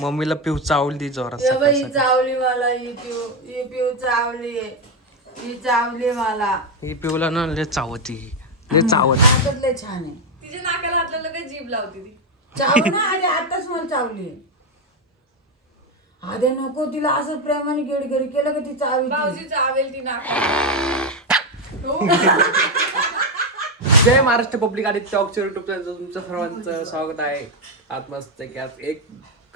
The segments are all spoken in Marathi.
मम्मीला पिऊ चावली जोरात ये बाई चावली मला ही पिऊ चावली ही चावली मला. ही पिऊला ना लय चावती लय चावत. हातात लय छान आहे. तिच्या नाकाला हातला काय जीभ लावती ती. चावू ना आधी आताच मला चावली. आधी नको तिला असं प्रेमाने गेडगेडी केलं का ती चावली. भाऊजी चावेल ती नाक. जय महाराष्ट्र पब्लिक आणि टॉकच्या युट्यूब चॅनल तुमचं सर्वांचं स्वागत आहे. आज मस्त की आज एक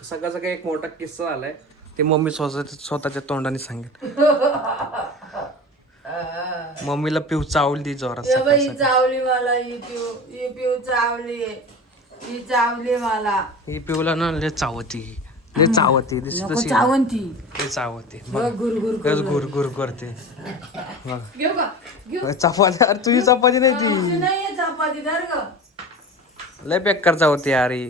सगळा एक मोठा किस्सा झालाय ते मम्मी स्वतःच्या तोंडाने सांगेल. मम्मीला पिऊ चावली जोरात. ये बाई चावली मला ही पिऊ चावली ही चावली मला. ही पिऊला ना लय चावती लय चावती नको चावंती लय चावती गुरगुर गुर गुर करते. घेऊ का? घेऊ. चपाती अरे तुझी चपाती नाही ती नाहीये चपाती धर ग. लय बेकार चावती अरे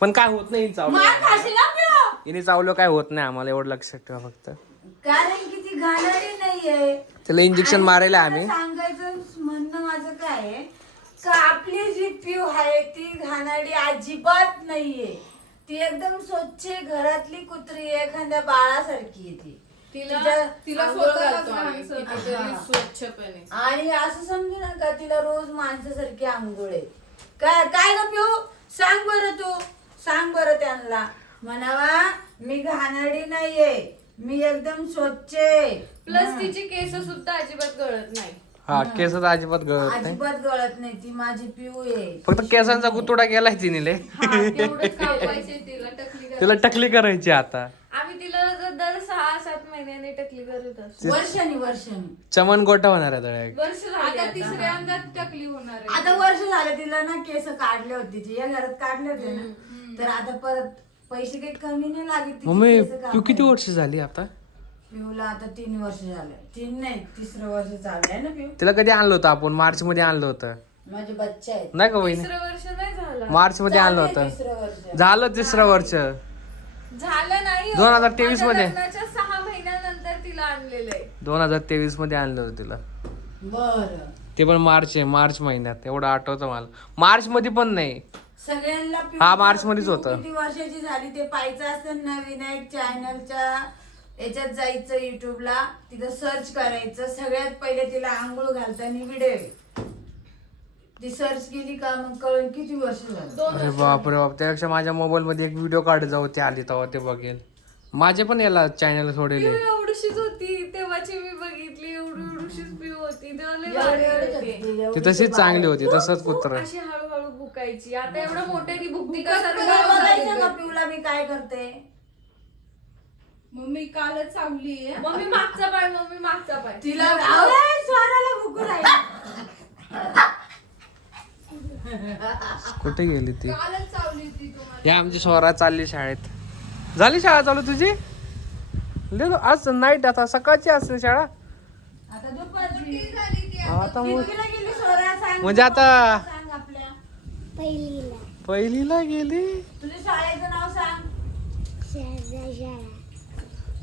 पण काय होत नाही चावलं. मार खाशील ना पिऊ. हिने चावलं काय होत नाही आम्हाला एवढं लक्षात ठेवा फक्त. कारण की ती घाणेरडी नाहीये. त्याला इंजेक्शन मारायला आम्ही. सांगायचं म्हणणं माझं काय आहे का आपली जी पिऊ आहे ती घाणेरडी अजिबात नाहीये. ती एकदम स्वच्छ घरातली कुत्री एखाद्या बाळासारखी आहे ती. तिला आंघोळ स्वतःलाच घालतो आम्ही. कितीतरी स्वच्छपणे. आणि असं समजू नका तिला रोज माणसासारखी आंघोळ आहे. काय काय ग पिऊ सांग बरं तू सांग बरं त्यांना म्हणावा मी घाणेरडी नाहीये मी एकदम स्वच्छ आहे. प्लस तिची केस सुद्धा अजिबात गळत नाही. हा केस तर अजिबात गळत नाही. अजिबात गळत नाही ती माझी पिऊ आहे. फक्त केसांचा गुतुडा केलाय तिने लय. तेवढंच कापायचे तिला टकली करायची. तिला टकली करायची आता. आम्ही तिला दर 6-7 महिन्याने टकली करत असतो. वर्षांनी चमन गोटा होणार आहे direct. वर्ष आता तिसऱ्यांदा टकली होणार आहे. आता वर्ष झालं तिला ना केस काढले होते तिचे या घरात काढले होते ना तर आता परत पैसे काही कमी नाही लागत तिचे मम्मी केस तू कापायला. किती वर्ष झाली आता. पिऊला आता 3 वर्ष झाले. 3 नाही 3रं वर्ष चालू आहे ना पिऊ. तिला कधी आणलं होतं आपण मार्च मध्ये आणलं होतं माझे बच्चे आहेत. नाही का वहिनी. तिसरं वर्ष नाही झालं. मार्च मध्ये आणलं चालू आहे होतं 3रं वर्ष. झालं 3रं वर्ष. झालं नाही. 2023 मध्ये. 6 महिन्यानंतर तिला आणलेलं आहे. 2023 मध्ये आणलं होतं तिला. बरं ते पण मार्च महिन्यात एवढं आठवतं मला. मार्च मध्ये पण नाही. सगळ्यांना हा, मार्च मध्येच पिऊ होतं. किती वर्षाची झाली ते पाहायचं असतं ना विनायक चॅनलच्या याच्यात जायचं युट्यूबला तिथं सर्च करायचं. सगळ्यात पहिले तिला आंघोळ घालताना व्हिडिओ ती सर्च केली का मग कळून किती वर्ष झालं. अरे बाप रे बाप त्यापेक्षा माझ्या मोबाईल मध्ये एक व्हिडिओ काढ जाऊ ते आली तेव्हा ते बघेल. माझे पण याला चॅनल सोडेल. पिऊ एवढीशीच होती तेव्हाची मी बघितली. एवढीशीच पिऊ होती तेव्हा लय एवढे भारी एवढेच होती. होते, ती एवढेच तशीच बाळ. चांगली होती तसंच कुत्र. अशी हळूहळू भुकायची. आता एवढं मोठ्याने भुकती का तुला बघायचं का सर्व. पिऊला मी काय करते. मम्मी कालच चावली मम्मी मागचा पाय मम्मी मागचा पाय. तिला आवय, स्वराला भुकू राहिली. कुठे गेली ती. कालच चावली ती तुम्हाला. या आमची स्वरा चालली शाळेत. झाली शाळा चालू तुझी. आज नाईट आता सकाळची असते शाळा. आता दुपारची झाली ती आता मग कितवीला गेली स्वरा सांग. म्हणजे आता सांग आपल्या पहिलीला गेली. तुझ्या शाळेचं नाव सांग.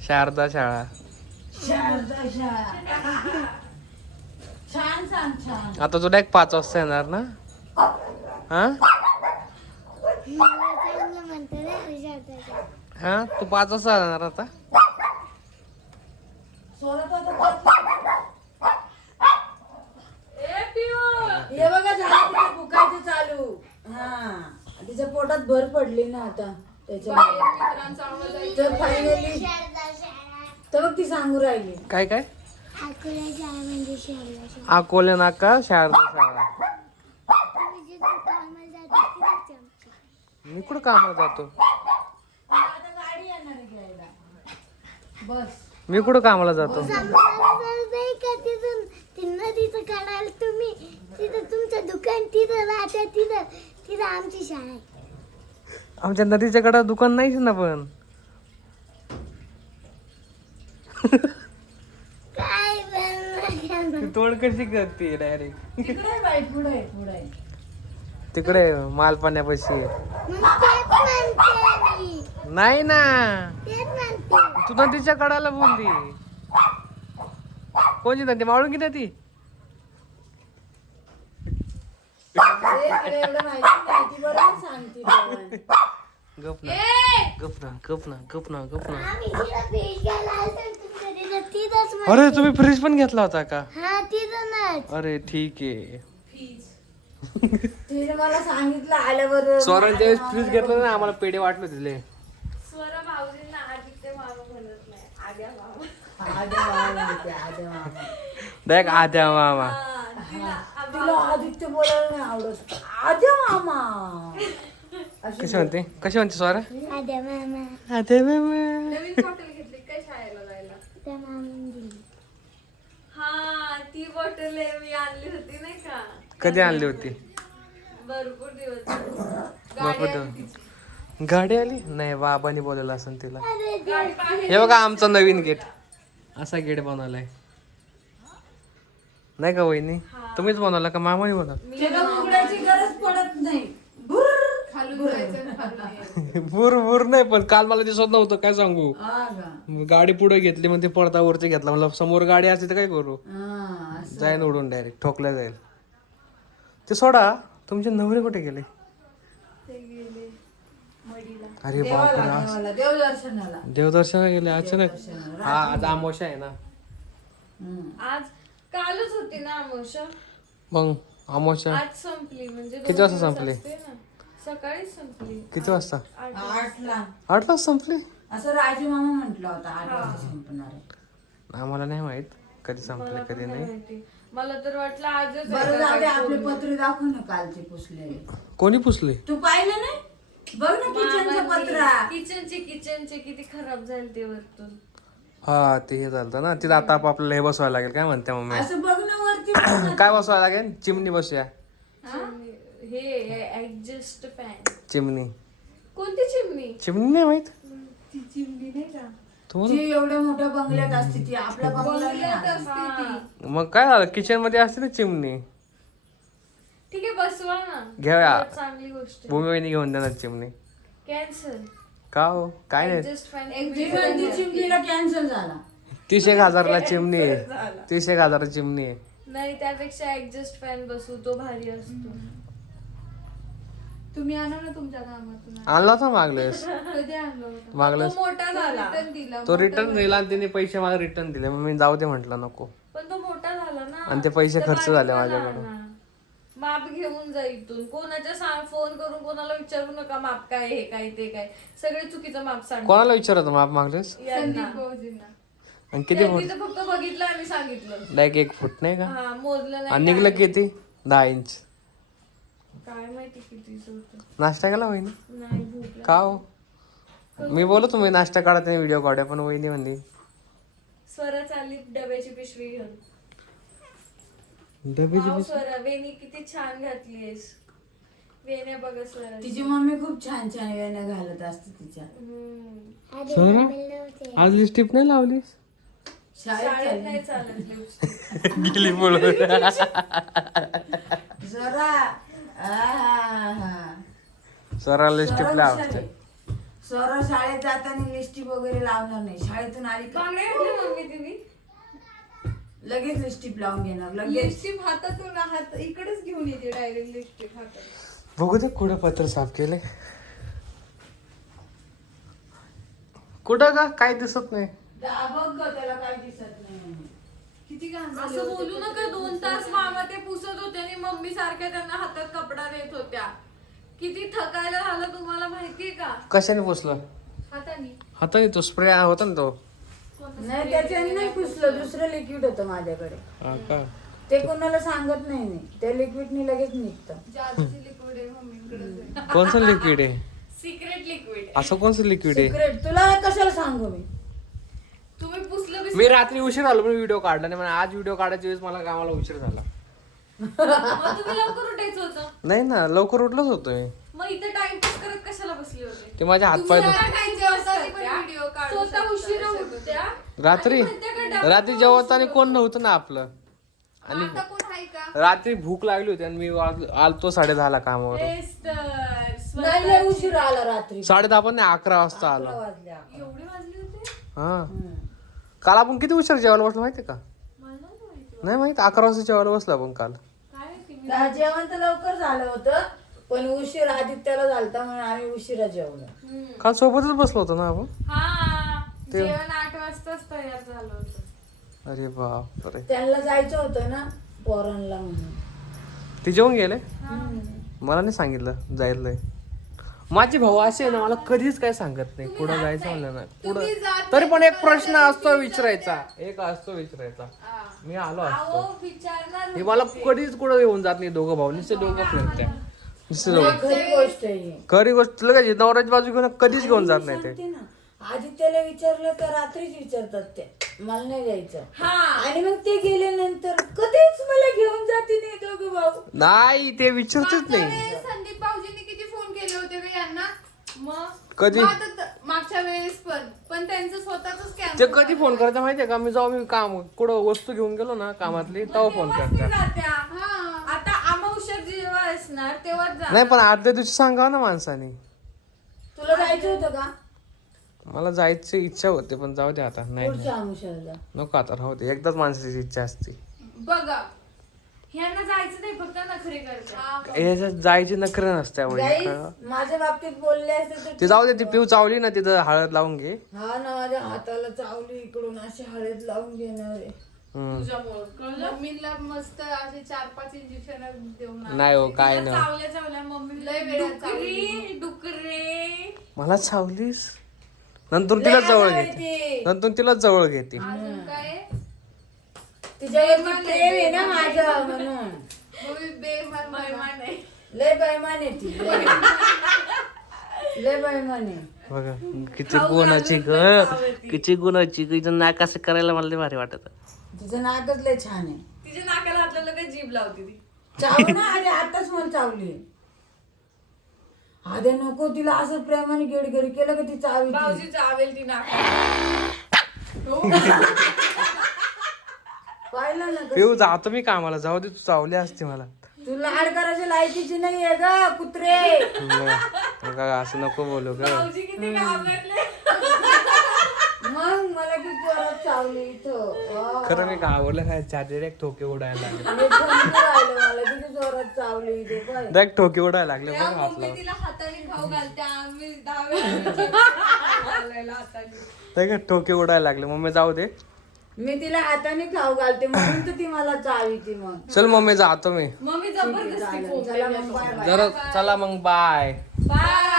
शारदा शाळा. शारदा शाळा. छान सांग छान. आता तुला एक 5 वाजता येणार ना. हा हा तू 5 वाजता येणार आता. स्वरा तो आता ए पिऊ. हे बघा झालं तिचं भुकायचं चालू. हा तिच्या पोटात भर पडली ना आता त्याच्यामुळे मित्रांचा आवाज ऐकून तर फायनली तर बघ ती सांगू राहिली. काय काय अकोले नाका शारदा शाळा. मी कुठं कामाला जातो. आता गाडी येणार आहे घ्यायला. बस मी कुठं कामाला जातो. नदीचं काढायला तुम्ही तिथं तुमचं दुकान तिथं राहते तिथं तिथं आमची शाळा आहे. आमच्या नदीच्या कडे दुकान नाहीच ना पण. काय बनवलं? ती तोड कशी करते डायरेक्ट. तिकडे बाई पुढे पुढे. तिकडे मालपाण्यापाशी. मग तेच म्हणते मी. नाही ना तेच म्हणते. तू नदीच्या कडाला बोलली. कोणची नदी मावळून की नदी. अरे तुला एवढं माहिती नाही ती बरोबर सांगते जेवण. गप ना गप ना गप ना गप ना गप ना. आम्ही तिला फ्रीज घ्यायला आलतो तुमच्या तिथं तिथंच मग. अरे तुम्ही फ्रीज पण घेतला होता का? हा तिथं अरे ठीक आहे. तिने मला सांगितलं आल्याबरोबर स्वरांच्या वेळेस फ्रीज घेतलं ना आम्हाला पेढे वाटले तिथले. स्वरा भाऊजींना आदित्य मामा म्हणत नाही, आद्या मामा. आद्या मामा म्हणते, आद्या मामा. देख आद्या मामा. तिला आदित्य बोलायला नाही आवडत. आद्या मामा कशी म्हणते स्वरा? आद्या मामा आद्या मामा. नवीन बॉटल घेतली काय शाळेला जायला? त्या मामाने दिली. हा ती बॉटल आहे, मी आणली होती नाही का? कधी आणली होती? भरपूर दिवस झाले. बापरे गाडी आली नाही बाबांनी बोलवलं असेल तिला. गाडी पाहिजे. हे बघा आमचा नवीन गेट. असा गेट बनवलाय नाही का वहिनी? तुम्हीच बनवला का मामाने बनवला? तिला उघडायची गरज पडत नाही. भुर्र. खालून जायचं आणि खालून यायचं. बुर बुर नाही पण काल मला दिसत नव्हतं काय सांगू. हा का? गाडी पुढे घेतली मग ते पडदा वरती घेतला मला समोर गाडी असते तर काय करू. हा, असं. जाईन उडून डायरेक्ट ठोकल्या जाईल. ते सोडा तुमचे नवरे कुठे गेले? ते गेले मडीला. अरे देवाला, बापरे देवाला, देवदर्शनाला. देवदर्शनाला गेले अचानक. हा आज अमावस्या आहे ना. आज कालच होती ना अमावस्या. मग अमावस्या आज संपली म्हणजे किती 2 वाजता दिवस संपली? असते ना. सकाळीच संपली. किती वाजता? 8ला 8 वाजता संपली. असं राजू मामा म्हटलं होता 8 वाजता संपणार आहे. आम्हाला नाही माहित कधी संपले मला कधी पण नाही नाही. माहिती. मला तर वाटलं आजच आहे बरं का जाऊ दे, काय आपले पूर्ण. पत्र दाखव ना कालचे पुसलेले. कोणी पुसले? तू पाहिलं नाही? बघ ना किचनचं पत्रा. किचनचे किती खराब झाले ते वरतून. हा ते हे झालं ना तिथं आता आपल्याला हे बसवायला लागेल काय म्हणते मम्मी? असं बघ ना वरती बघ ना. काय बसवायला लागेल? चिमणी बसूया. हे ऍडजस्ट फॅन. चिमणी कोणती चिमणी? चिमणी नाही माहित ती चिमणी नाही का? तुम्हाला? जी एवढ्या मोठ्या बंगल्यात असते ती आपला बंगला नाही आहे. हा. मग काय झालं किचन मध्ये असते ना चिमणी. ठीक आहे बसवा ना. घेऊया. उलट चांगली गोष्ट आहे. भूमी वहिनी घेऊन देणार चिमणी. कॅन्सल. का हो काय नाही. Adjust fan. ती पण ती चिमणीला कॅन्सल झाला. 30,000ला चिमणी आहे. 30,000 चिमणी आहे. नाही त्यापेक्षा ऍडजस्ट फॅन बसू तो भारी असतो. तुम्ही आणा ना तुमच्या कामातून. आणला होता मागलेस कधी आणलं होतं? मागलेस तो मोठा झाला. रिटर्न दिला. तो रिटर्न दिला आणि तिने पैसे मला रिटर्न दिले मग मी जाऊ दे म्हटलं नको. पण तो मोठा झाला ना. आणि ते पैसे तर खर्च झाले बारीक माझ्याकडून. झाला ना. माप घेऊन जा इथून. कोणाच्या फोन करून कोणाला विचारू नका माप काय हे काय ते काय. सगळे चुकीचं माप सांग. कोणाला विचारत माप मागलेस? संदीप भाऊजींना. आणि किती फूट? त्यांनी तर फक्त बघितलं आणि सांगितलं. लाईक 1 फूट नाही का? हा मोजलं नाही. आणि निघलं किती? 10 इंच. काय माहिती किती होतं. नाश्ता केला वहिनी? नाही भूक लागली. का हो? मी बोलतो तुम्ही नाश्ता काढा त्याने व्हिडिओ काढूया पण वहिनी म्हणली स्वरा चालली डब्याची पिशवी घेऊन. डबीची वाव, स्वरा वेणी किती छान घातलीस. वेण्या बघा स्वरा. तिची मम्मी खूप छान छान वेण्या घालत असते तिच्या. आद्या मामाला नव्हते. आज लिपस्टिक नाही लावलीस? शाळेत शाळेत नाही चालत लिपस्टिक. गेली बोलून. जरा सरा लिपस्टिक लावते. स्वरा शाळेत जाताना लिपस्टिक वगैरे लावणार नाही. शाळेतून आली का बांगड्या घातल्या मम्मी तिने. लगेच लिपस्टिक लावून घेणार लगेच. लिपस्टिक हातातून हात इकडेच घेऊन येते डायरेक्ट लिपस्टिक हातात. बघू दे कुठं पत्र साफ केले. कुठं का काय दिसत नाही. बघ ग, त्याला काही दिसत नाही. किती घाण झाले असं होते बोलू ते. नका. 2 तास मामा ते पुसत होते आणि मम्मी सारख्या त्यांना हातात कपडा देत होत्या. किती थकायला झालं तुम्हाला माहितीये का? कशाने पुसलं? हाताने. हाताने तो स्प्रे होता ना तो. नाही त्याच्याने नाही पुसलं. दुसरं लिक्विड होतं माझ्याकडे. हा का? ते कोणाला सांगत नाही मी. त्या लिक्विडनी लगेच निघतं. जादूची लिक्विड आहे मम्मीकडेच आहे. कोणचं लिक्विड आहे? Secret liquid. असं कोणचं लिक्विड आहे? सिक्रेट तुला कशाला सांगू मी. तुम्ही पुसलं मी रात्री उशीर आलो पण व्हिडिओ काढला नाही. आज व्हिडिओ काढायच्या वेळेस मला कामाला उशीर झाला. मग तुम्ही लवकर उठायचं होतं. नाही ना लवकर उठलोच होतो मी. मग इथं टाइमपास करत कशाला बसले होते? ते माझे हातपाय तुम्ही दुख- जरा काय जेवताना पण त्या व्हिडिओ काढू स्वतः शकता उशिरा तसं. उठत्या. रात्री आणि म्हणत्या का डबा रात्री जेवताना कोण नव्हतं ना आपलं. आणि आता कोण आहे का? रात्री भूक लागली होती आणि मी आलतो 10:30 कामावर. तेच तर. नाही लय उशीर आला रात्री. 10:30 पण नाही 11 वाजता आलो. वाजल्या. एवढे वाजले होते? हा काल आपण किती उशीर जेवायला बसलो माहितीये का? मला नाही माहिती. नाही माहित 11 वाजता जेवायला बसलो आपण काल. काय माहिती मी. जेवण तर लवकर झालं होतं पण उशीर आदित्याला झालता म्हणून आम्ही उशिरा जेवलो. काल सोबतच बसलो होतो ना आपण. हा जेवण 8 वाजताच तयार झालं होतं. अरे बापरे. त्यांना जायचं होतं ना पोरांना म्हणून. ते जेवून गेले. मला नाही सांगितलं जायला. माझे भाऊ असे आहे ना, मला कधीच काय सांगत नाही कुठं जायचं म्हणलं ना कुठं. तरी पण एक प्रश्न असतो विचारायचा, मी आलो असतो. विचारणार हे मला कधीच कुठं येऊन जात नाही. दोघं भाऊ नुसते डोकं फिरत्या, नुसते दोघं. खरी गोष्ट आहे. खरी गोष्ट लगेच नवऱ्याची बाजू घेऊन कधीच घेऊन जात नाही ते. सांगते ना, आदित्याला विचारलं तर रात्रीच विचारतात ते, मला नाही जायचं. आणि मग ते गेल्यानंतर कधीच मला घेऊन जाते नाही दोघं भाऊ. नाही ते विचारतच नाही. संदीप भाऊजींनी किती फोन केले होते का यांना? मग कधी? मग आता मागच्या वेळेस पण त्यांचं स्वतःच ते कधी फोन करता माहितीये का? मी जेव्हा काम कुठं वस्तू घेऊन गेलो ना कामातली तेव्हा फोन करता. जात्या. आता अमावस्या जेव्हा असणार तेव्हा जा. नाही पण आदल्या दिवशी सांगावं ना माणसाने. तुला जायचं होतं का मला जायची इच्छा होते पण जाऊ दे आता. नाही पुढच्या आमुषाला? नको आता राहू दे. एकदाच माणसाची इच्छा असते. बघा ह्यांना जायचं नाही, फक्त नखरे करतात. याच्यात जायची नखरे नसते एवढी. गाईस, माझ्या बाबतीत बोलले असते तर ते जाऊ दे. ती पिऊ चावली ना तिथं हळद लावून घे. हा ना, माझ्या हाताला चावली इकडून, अशी हळद लावून घेणार आहे. मम्मीला मस्त असे 4-5 इंजेक्शन देऊन आले. नाही हो काय ना. चावल्या मम्मी लय वेळा डुकरी डुकरे. मला चावलीस नंतर तिला जवळ घेते. नंतर तिला जवळ घेते. अजून काय तिच्यावरती प्रेम आहे ना माझ्या म्हणून. मम्मी बेमान आहे. लय बैमान आहे ती, लय बैमान आहे. बघा किती गुणाची ग, किती गुणाची तिचं नाक असं करायला मला लय भारी वाटत. तिचं नाकच लय छान आहे. तिच्या नाकाला आपल्याला काय जीभ लावते ती. चाव ना, अरे आताच मला चावली. अरे नको, तिला असं प्रेमाने गेडी गेडी केलं का ती चावी. भाऊजी चावेल ती नाक. पाहिलं ना पिऊ जातो मी कामाला. जाऊ दे. तू चावली असते मला. तू लाड करायच्या लायकीची नाही आहे ग कुत्रे. बघा असं नको बोलू ग. भाऊजी किती घाबरले. मग मला किती जोरात चावली इथं. वा. खरं मी घाबरलं काय. डायरेक्ट ठोके उडायला लागले. मी समजून राहिलं, मला किती जोरात चावली इथे. काय डायरेक्ट ठोके उडायला लागले. बघ हात मम्मी लावून तिला हाताने खाऊ घालते. आम्ही 10 वेळा हाताने. डायरेक्ट ठोके उडायला लागले. मम्मी जाऊ दे. मी तिला हाताने खाऊ घालते म्हणून तर ती मला चावी ती. मग चल मम्मी जातो मी. मम्मी जबरदस्ती चला मग, बाय बाय. जरा चला मग बाय. बाय.